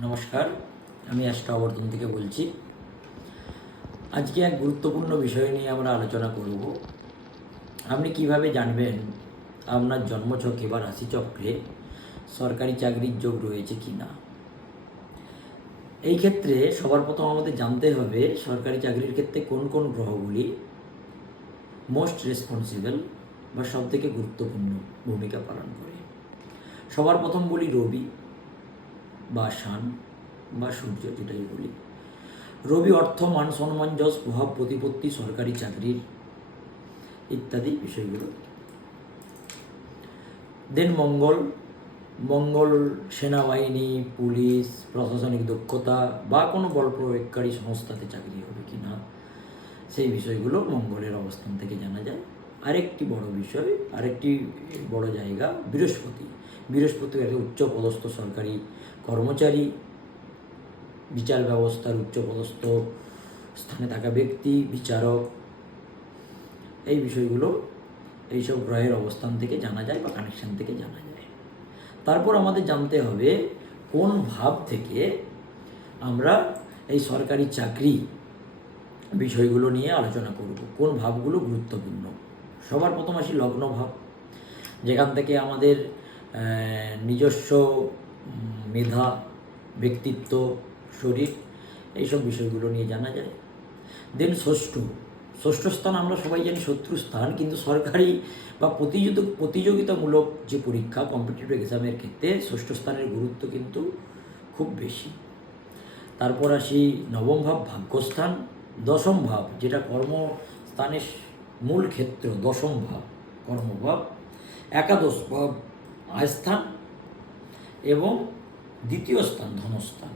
নমস্কার, আমি অ্যাস্ট্রাবর্ধন থেকে বলছি। আজকে এক গুরুত্বপূর্ণ বিষয় নিয়ে আমরা আলোচনা করব। আপনি কিভাবে জানবেন আপনার জন্মছকে বা রাশিচক্রে সরকারি চাকরির যোগ রয়েছে কি না? এই ক্ষেত্রে সবার প্রথম আমাদের জানতে হবে সরকারি চাকরির ক্ষেত্রে কোন কোন গ্রহগুলি মোস্ট রেসপন্সিবল বা সবথেকে গুরুত্বপূর্ণ ভূমিকা পালন করে। সবার প্রথম বলি রবি বা শান বা সূর্য, যেটাই বলি। রবি অর্থ, মান, সম্মান, যশ, প্রভাব, প্রতিপত্তি, সরকারি চাকরির ইত্যাদি বিষয়গুলো। দেন মঙ্গল। মঙ্গল সেনাবাহিনী, পুলিশ, প্রশাসনিক দক্ষতা বা কোনো বল প্রয়োগকারী সংস্থাতে চাকরি হবে কি না, সেই বিষয়গুলো মঙ্গলের অবস্থান থেকে জানা যায়। আরেকটি বড় বিষয়, আরেকটি বড় জায়গা বৃহস্পতি। বৃহস্পতি একটা উচ্চপদস্থ সরকারি কর্মচারী, বিচার ব্যবস্থার উচ্চপদস্থ স্থানে থাকা ব্যক্তি, বিচারক, এই বিষয়গুলো এইসব গ্রহের অবস্থান থেকে জানা যায় বা কানেকশান থেকে জানা যায়। তারপর আমাদের জানতে হবে কোন ভাব থেকে আমরা এই সরকারি চাকরি বিষয়গুলো নিয়ে আলোচনা করব, কোন ভাবগুলো গুরুত্বপূর্ণ। সবার প্রথম আসি লগ্ন ভাব, যেখান থেকে আমাদের নিজস্ব মেধা, ব্যক্তিত্ব, শরীর, এইসব বিষয়গুলো নিয়ে জানা যায়। দেন ষষ্ঠ স্থান আমরা সবাই জানি শত্রু স্থান, কিন্তু সরকারি বা প্রতিযোগিতামূলক যে পরীক্ষা, কম্পিটিটিভ এক্সামের ক্ষেত্রে ষষ্ঠ স্থানের গুরুত্ব কিন্তু খুব বেশি। তারপর আসি নবম ভাব, ভাগ্যস্থান। দশম ভাব, যেটা কর্মস্থানের মূল ক্ষেত্র, দশম ভাব কর্মভাব। একাদশ ভাব আয়স্থান এবং দ্বিতীয় স্থান ধনস্থান।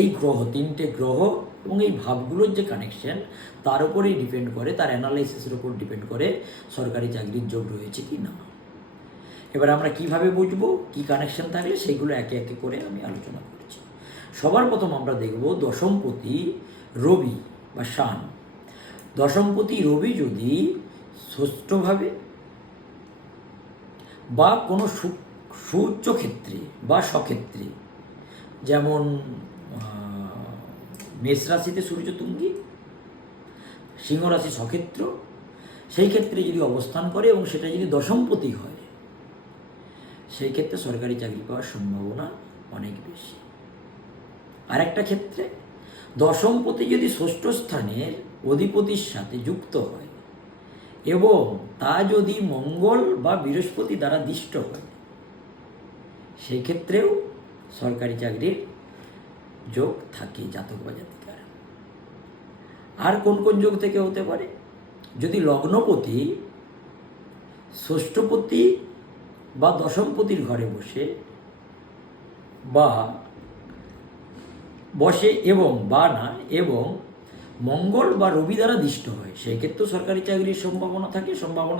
এই গ্রহ, তিনটে গ্রহ এবং এই ভাবগুলোর যে কানেকশন, তার উপরেই ডিপেন্ড করে, তার অ্যানালাইসিসের উপর ডিপেন্ড করে সরকারি চাকরির যোগ রয়েছে কি না। এবার আমরা কিভাবে বুঝবো, কি কানেকশন থাকলে, সেইগুলো একে একে করে আমি আলোচনা করছি। সবার প্রথম আমরা দেখব দশমপতি রবি বা শান। দশমপতি রবি যদি ষষ্ঠভাবে বা কোনো সুউচ্চ ক্ষেত্রে বা স্বক্ষেত্রে, যেমন মেষ রাশিতে সূর্য তুঙ্গি, সিংহ রাশি স্বক্ষেত্র, সেই ক্ষেত্রে যদি অবস্থান করে এবং সেটা যদি দশমপতি হয়, সেই ক্ষেত্রে সরকারি চাকরি পাওয়ার সম্ভাবনা অনেক বেশি। আরেকটা ক্ষেত্রে দশমপতি যদি ষষ্ঠ স্থানের অধিপতির সাথে যুক্ত হয় এবং তা যদি মঙ্গল বা বৃহস্পতি দ্বারা দিষ্ট হয়, সেই ক্ষেত্রেও সরকারি চাকরির যোগ থাকে জাতক বা জাতিকার। আর কোন কোন যোগ থেকে হতে পারে? যদি লগ্নপতি ষষ্ঠপতি বা দশমপতির ঘরে বসে এবং মঙ্গল বা রবি দ্বারা দিষ্ট হয়, সেই ক্ষেত্রেও সরকারি চাকরির সম্ভাবনা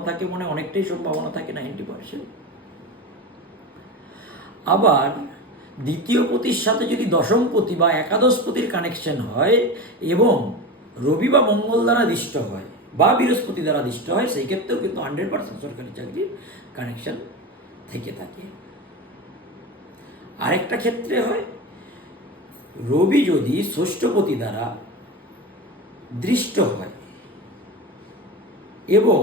থাকে মানে অনেকটাই সম্ভাবনা থাকে, 90%। আবার দ্বিতীয় পতির সাথে যদি দশমপতি বা একাদশপতির কানেকশন হয় এবং রবি বা মঙ্গল দ্বারা দিষ্ট হয় বা বৃহস্পতি দ্বারা দিষ্ট হয়, সেই ক্ষেত্রেও কিন্তু 100% সরকারি চাকরির কানেকশন থেকে থাকে। আরেকটা ক্ষেত্রে হয় রবি যদি ষষ্ঠপতি দ্বারা দৃষ্ট হয় এবং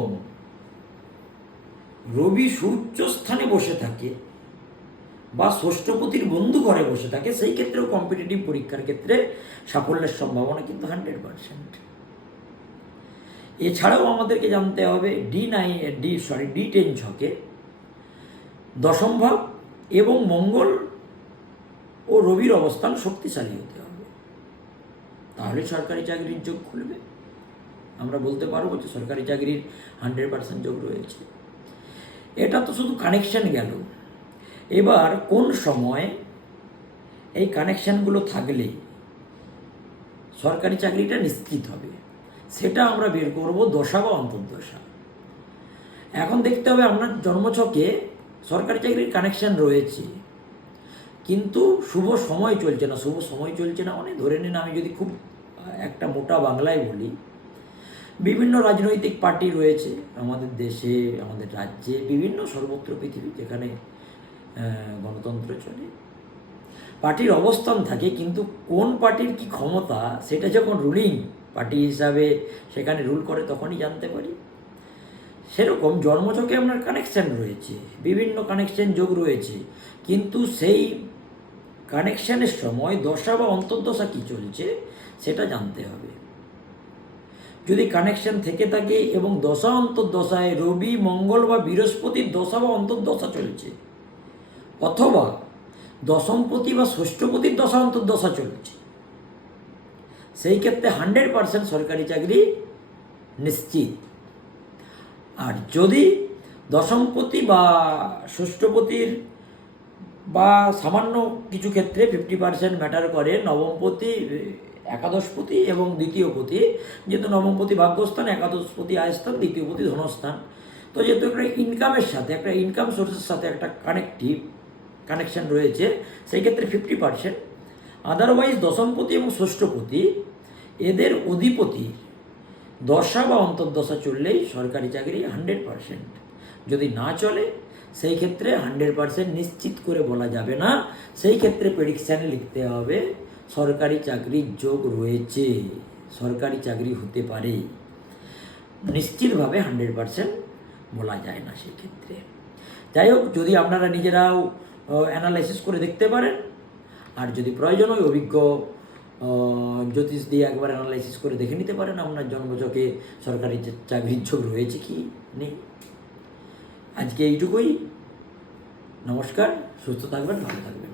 রবি সুউচ্চ স্থানে বসে থাকে বা ষষ্ঠপতির বন্ধু ঘরে বসে থাকে, সেই ক্ষেত্রেও কম্পিটিটিভ পরীক্ষার ক্ষেত্রে সাফল্যের সম্ভাবনা কিন্তু 100%। এছাড়াও আমাদেরকে জানতে হবে D10 ছকে দশম ভাব এবং মঙ্গল ও রবির অবস্থান শক্তিশালী হতে হবে, তাহলে সরকারি চাকরির যোগ খুলবে। আমরা বলতে পারবো যে সরকারি চাকরির 100% যোগ রয়েছে। এটা তো শুধু কানেকশন গেল। এবার কোন সময় এই কানেকশানগুলো থাকলে সরকারি চাকরিটা নিশ্চিত হবে, সেটা আমরা বের করব দশা বা অন্তর্দশা। এখন দেখতে হবে আপনার জন্মছকে সরকারি চাকরির কানেকশান রয়েছে, কিন্তু শুভ সময় চলছে না মানে ধরে নিন, আমি যদি খুব একটা মোটা বাংলায় বলি, বিভিন্ন রাজনৈতিক পার্টি রয়েছে আমাদের দেশে, আমাদের রাজ্যে, সর্বত্র পৃথিবী যেখানে গণতন্ত্র চলে। পার্টির অবস্থান থাকে, কিন্তু কোন পার্টির কি ক্ষমতা সেটা যখন রুলিং পার্টি হিসাবে সেখানে রুল করে তখনই জানতে পারি। সেরকম জন্মছকে আপনার কানেকশান রয়েছে, বিভিন্ন কানেকশান যোগ রয়েছে, কিন্তু সেই কানেকশানের সময় দশা বা অন্তর্দশা কী চলছে সেটা জানতে হবে। যদি কানেকশান থেকে থাকে এবং দশা অন্তর্দশায় রবি, মঙ্গল বা বৃহস্পতির দশা বা অন্তর্দশা চলছে, অথবা দশমপতি বা ষষ্ঠপতির দশা অন্তর্দশা চলছে, সেই ক্ষেত্রে 100% সরকারি চাকরি নিশ্চিত। আর যদি দশমপতি বা ষষ্ঠপতির বা সামান্য কিছু ক্ষেত্রে 50% ম্যাটার করে নবমপতি, একাদশপতি এবং দ্বিতীয়পতি, যেহেতু নবমপতি ভাগ্যস্থান, একাদশপতি আয়স্থান, দ্বিতীয়পতি ধনস্থান, তো যেহেতু একটা ইনকামের সাথে, একটা ইনকাম সোর্সের সাথে একটা কানেকশান রয়েছে, সেই ক্ষেত্রে 50%। আদারওয়াইজ দশমপতি এবং ষষ্ঠপতি এদের অধিপতি দশা বা অন্তর্দশা চললেই সরকারি চাকরি 100%। যদি না চলে সেই ক্ষেত্রে 100% নিশ্চিত করে বলা যাবে না, সেই ক্ষেত্রে প্রেডিকশানে লিখতে হবে সরকারি চাকরির যোগ রয়েছে, সরকারি চাকরি হতে পারে, নিশ্চিতভাবে 100% বলা যায় না সেই ক্ষেত্রে। যাই হোক, যদি আপনারা নিজেরাও অ্যানালাইসিস করে দেখতে পারেন, আর যদি প্রয়োজন হয় অভিজ্ঞ জ্যোতিষ দিয়ে একবার অ্যানালাইসিস করে দেখে নিতে পারেন আপনার জন্মছকে সরকারি চাকরির যোগ রয়েছে কি নেই। আজকে এইটুকুই। নমস্কার, সুস্থ থাকবেন, ভালো থাকবেন।